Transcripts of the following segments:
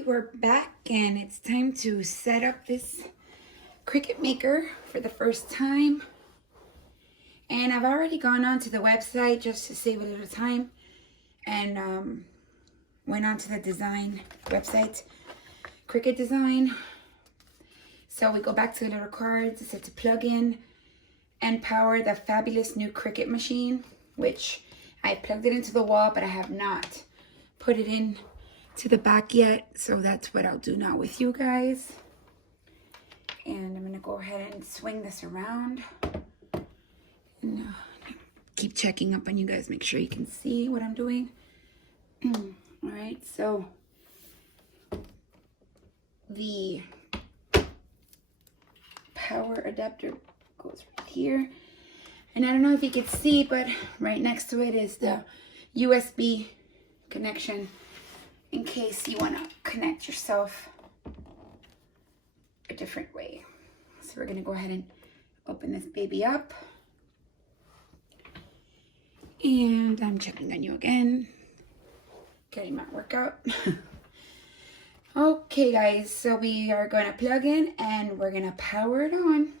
Okay, we're back and it's time to set up this Cricut Maker for the first time. And I've already gone onto the website just to save a little time and went onto the design website, Cricut Design. So we go back to the little cards. It says to plug in and power the fabulous new Cricut machine, which I plugged it into the wall, but I have not put it in to the back yet, so that's what I'll do now with you guys. And I'm gonna go ahead and swing this around and keep checking up on you guys, make sure you can see what I'm doing. All right, so the power adapter goes right here, and I don't know if you can see, but right next to it is the USB connection in case you want to connect yourself a different way. So we're going to go ahead and open this baby up. And I'm checking on you again. Getting my workout. Okay, guys. So we are going to plug in and we're going to power it on.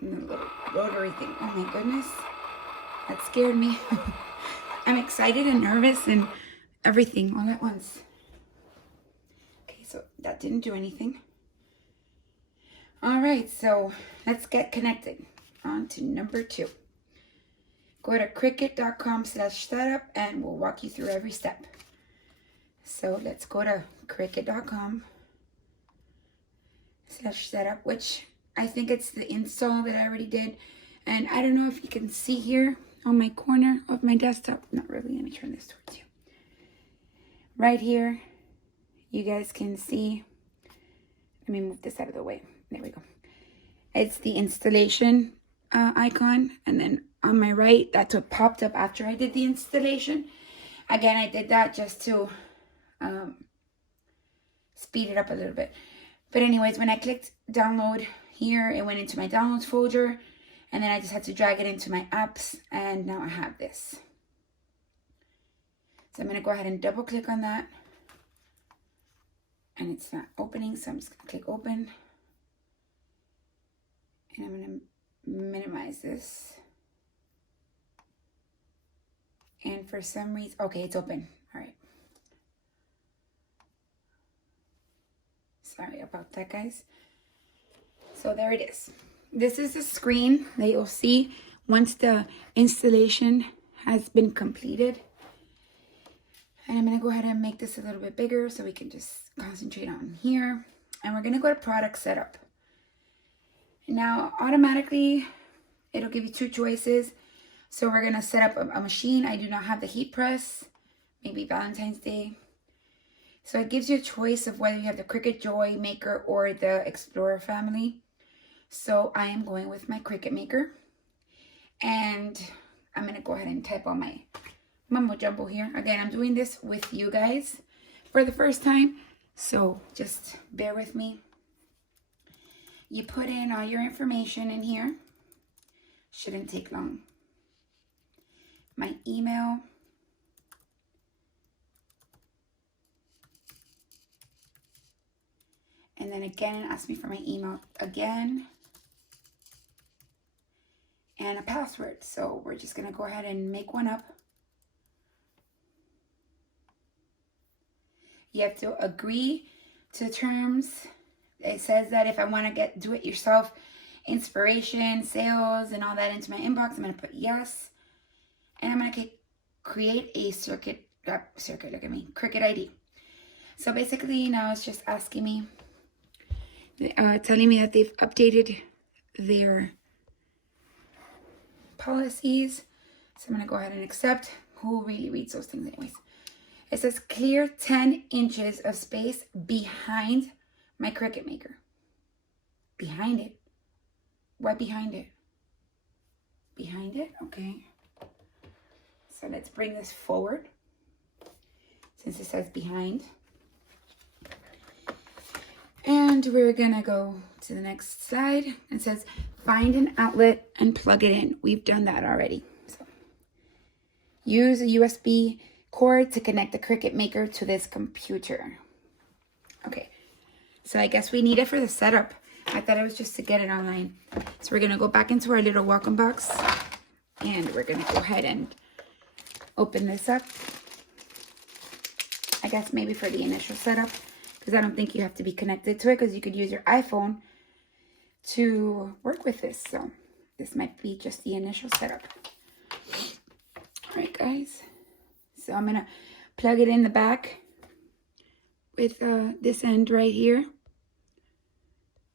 And the little rotary thing. Oh my goodness. That scared me. I'm excited and nervous and everything all at once. Okay, so that didn't do anything. All right, so let's get connected. On to number 2. Go to Cricut.com/setup and we'll walk you through every step. So let's go to Cricut.com/setup, which I think it's the install that I already did. And I don't know if you can see here on my corner of my desktop. Not really. Let me turn this towards you. Right here, you guys can see. Let me move this out of the way. There we go. It's the installation icon. And then on my right, that's what popped up after I did the installation. Again, I did that just to speed it up a little bit. But anyways, when I clicked download here, it went into my downloads folder. And then I just had to drag it into my apps, and now I have this. So I'm going to go ahead and double click on that. And it's not opening, so I'm just going to click open. And I'm going to minimize this. And for some reason, okay, it's open. All right. Sorry about that, guys. So there it is. This is the screen that you'll see once the installation has been completed. And I'm going to go ahead and make this a little bit bigger so we can just concentrate on here. And we're going to go to product setup. Now, automatically, it'll give you 2 choices. So we're going to set up a machine. I do not have the heat press, maybe Valentine's Day. So it gives you a choice of whether you have the Cricut Joy Maker or the Explorer family. So I am going with my Cricut Maker. And I'm going to go ahead and type on my mumbo jumbo here. Again, I'm doing this with you guys for the first time. So just bear with me. You put in all your information in here. Shouldn't take long. My email. And then again, ask me for my email again. And a password. So we're just going to go ahead and make one up. You have to agree to terms. It says that if I want to do it yourself, inspiration, sales, and all that into my inbox, I'm going to put yes. And I'm going to create a Cricut ID. So basically now it's just asking me, telling me that they've updated their policies. So I'm going to go ahead and accept. Who really reads those things anyways? It says clear 10 inches of space behind my Cricut Maker. Behind it. What behind it? Behind it? Okay. So let's bring this forward. Since it says behind. And we're going to go to the next slide. It says find an outlet and plug it in. We've done that already. So Use a USB cord to connect the Cricut Maker to this computer. Okay, so I guess we need it for the setup. I thought it was just to get it online. So we're gonna go back into our little welcome box and we're gonna go ahead and open this up. I guess maybe for the initial setup, because I don't think you have to be connected to it, because you could use your iPhone to work with this. So this might be just the initial setup. All right, guys. So I'm gonna plug it in the back with this end right here.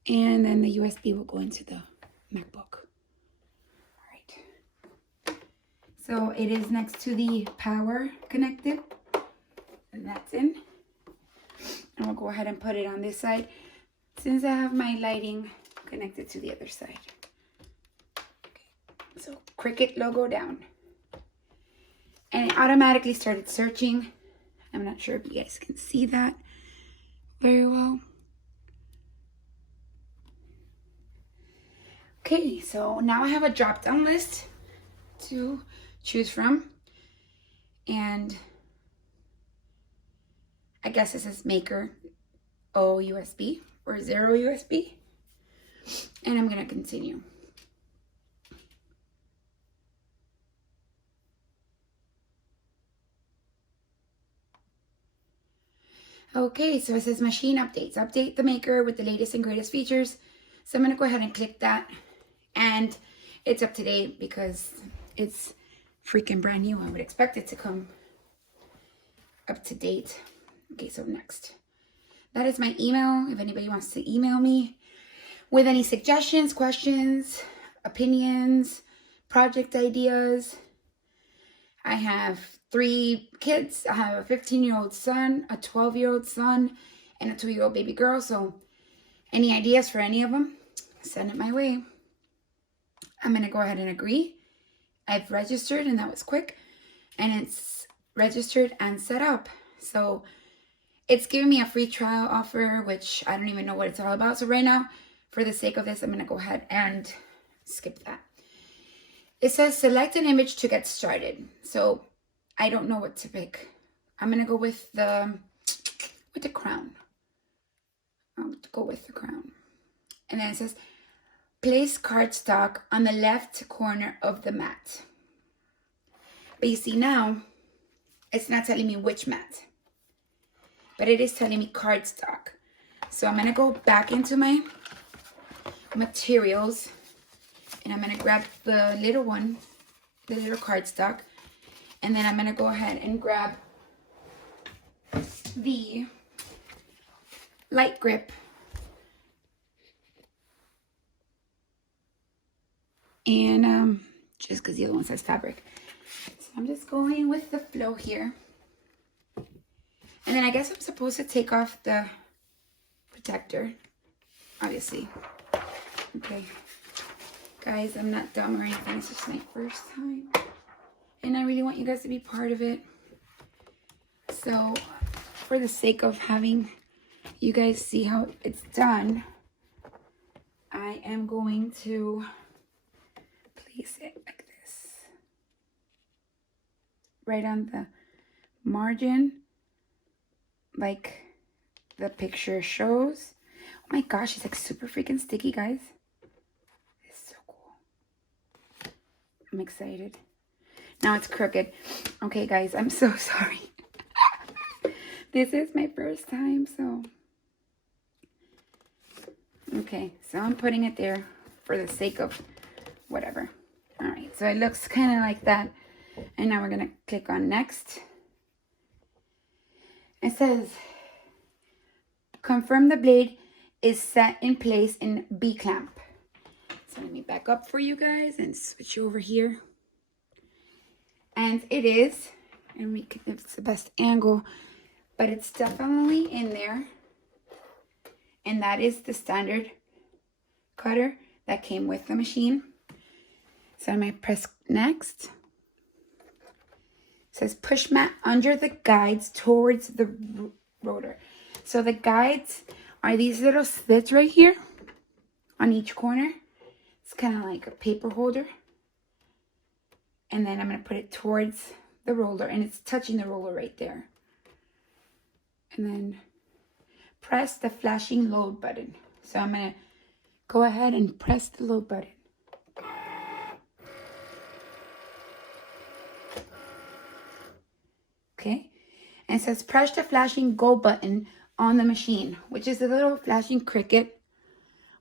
And then the USB will go into the MacBook. All right. So it is next to the power connected. And that's in. And we'll go ahead and put it on this side since I have my lighting connected to the other side. Okay. So Cricut logo down. And it automatically started searching. I'm not sure if you guys can see that very well. Okay, so now I have a drop-down list to choose from. And I guess this is Maker O USB or 0 USB. And I'm going to continue. Okay, so it says machine updates. Update the Maker with the latest and greatest features. So I'm going to go ahead and click that. And it's up to date because it's freaking brand new. I would expect it to come up to date. Okay, so next. That is my email. If anybody wants to email me with any suggestions, questions, opinions, project ideas. I have 3 kids. I have a 15-year-old son, a 12-year-old son, and a 2-year-old baby girl. So any ideas for any of them, send it my way. I'm going to go ahead and agree. I've registered and that was quick. And it's registered and set up. So it's giving me a free trial offer, which I don't even know what it's all about. So right now, for the sake of this, I'm going to go ahead and skip that. It says select an image to get started. So I don't know what to pick. I'm going to go with the crown. I'll go with the crown. And then it says place cardstock on the left corner of the mat. But you see now, it's not telling me which mat. But it is telling me cardstock. So I'm going to go back into my materials. And I'm going to grab the little one, the little cardstock. And then I'm going to go ahead and grab the light grip. And just because the other one says fabric. So I'm just going with the flow here. And then I guess I'm supposed to take off the protector, obviously. Okay. Guys, I'm not dumb or anything. It's just my first time. And I really want you guys to be part of it. So, for the sake of having you guys see how it's done, I am going to place it like this. Right on the margin, like the picture shows. Oh my gosh, it's like super freaking sticky, guys. It's so cool. I'm excited. Now it's crooked. Okay, guys, I'm so sorry. This is my first time, so. Okay, so I'm putting it there for the sake of whatever. All right, so it looks kind of like that. And now we're going to click on next. It says, confirm the blade is set in place in B clamp. So let me back up for you guys and switch over here. And it is, and it's the best angle, but it's definitely in there. And that is the standard cutter that came with the machine. So I'm going to press next. It says push mat under the guides towards the rotor. So the guides are these little slits right here on each corner. It's kind of like a paper holder. And then I'm going to put it towards the roller, and it's touching the roller right there. And then press the flashing load button. So I'm going to go ahead and press the load button. Okay, and it says press the flashing go button on the machine, which is a little flashing Cricut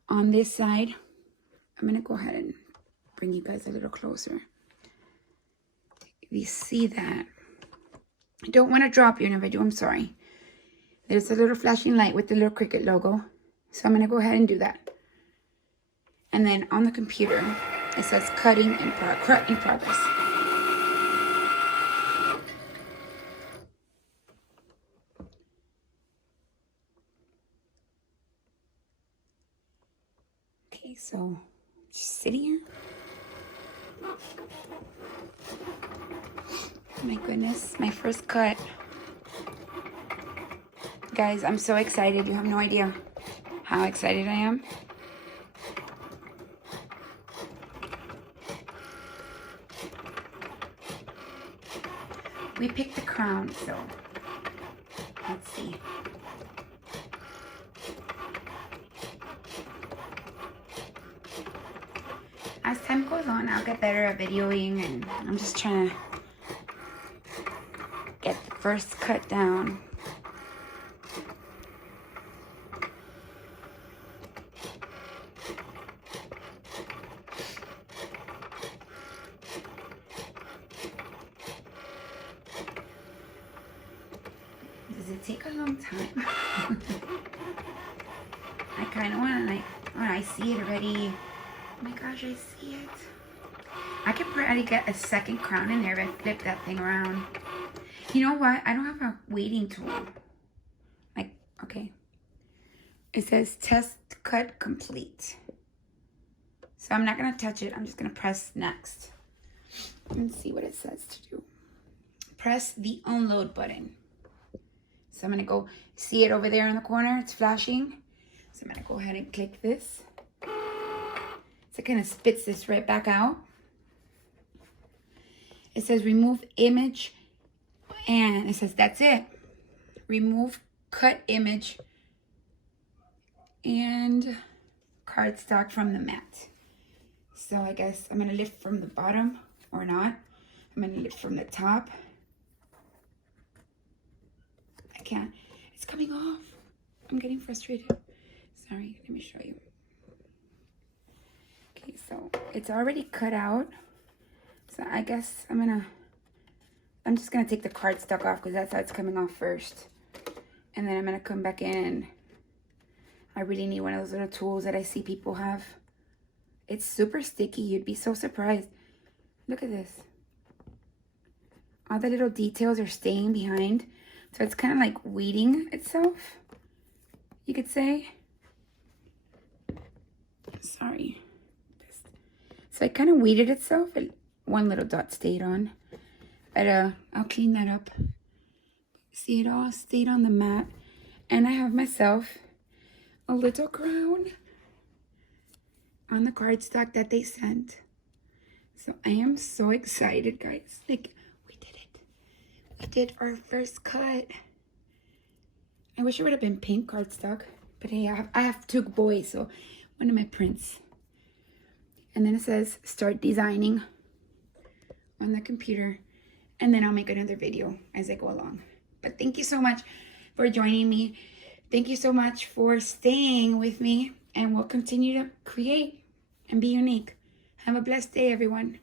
on this side. I'm going to go ahead and bring you guys a little closer. If you see that, I don't want to drop you, and if I do, I'm sorry. There's a little flashing light with the little Cricut logo. So I'm going to go ahead and do that. And then on the computer, it says cut in progress. Okay, so just sit here. My goodness, my first cut. Guys, I'm so excited. You have no idea how excited I am. We picked the crown, so let's see. As time goes on, I'll get better at videoing, and I'm just trying to get the first cut down. Does it take a long time? I kind of want to, like, when I see it already, oh my gosh, I see it. I could probably get a second crown in there if I flip that thing around. You know what? I don't have a weighting tool. Like, okay. It says test cut complete. So I'm not going to touch it. I'm just going to press next. Let's see what it says to do. Press the unload button. So I'm going to go see it over there in the corner. It's flashing. So I'm going to go ahead and click this. So it kind of spits this right back out. It says remove image. And it says that's it. Remove cut image and cardstock from the mat. So I guess I'm going to lift from the bottom or not. I'm going to lift from the top. I can't. It's coming off. I'm getting frustrated. Sorry, let me show you. Okay, so it's already cut out. So I guess I'm just gonna take the cardstock off because that's how it's coming off first. And then I'm gonna come back in, and I really need one of those little tools that I see people have. It's super sticky. You'd be so surprised. Look at this. All the little details are staying behind. So it's kind of like weeding itself, you could say. Sorry. So it kind of weeded itself. One little dot stayed on. But I'll clean that up. See, it all stayed on the mat. And I have myself a little crown on the cardstock that they sent. So I am so excited, guys. Like, we did it. We did our first cut. I wish it would have been pink cardstock. But hey, I have two boys, so one of my prints. And then it says start designing on the computer. And then I'll make another video as I go along. But thank you so much for joining me. Thank you so much for staying with me. And we'll continue to create and be unique. Have a blessed day, everyone.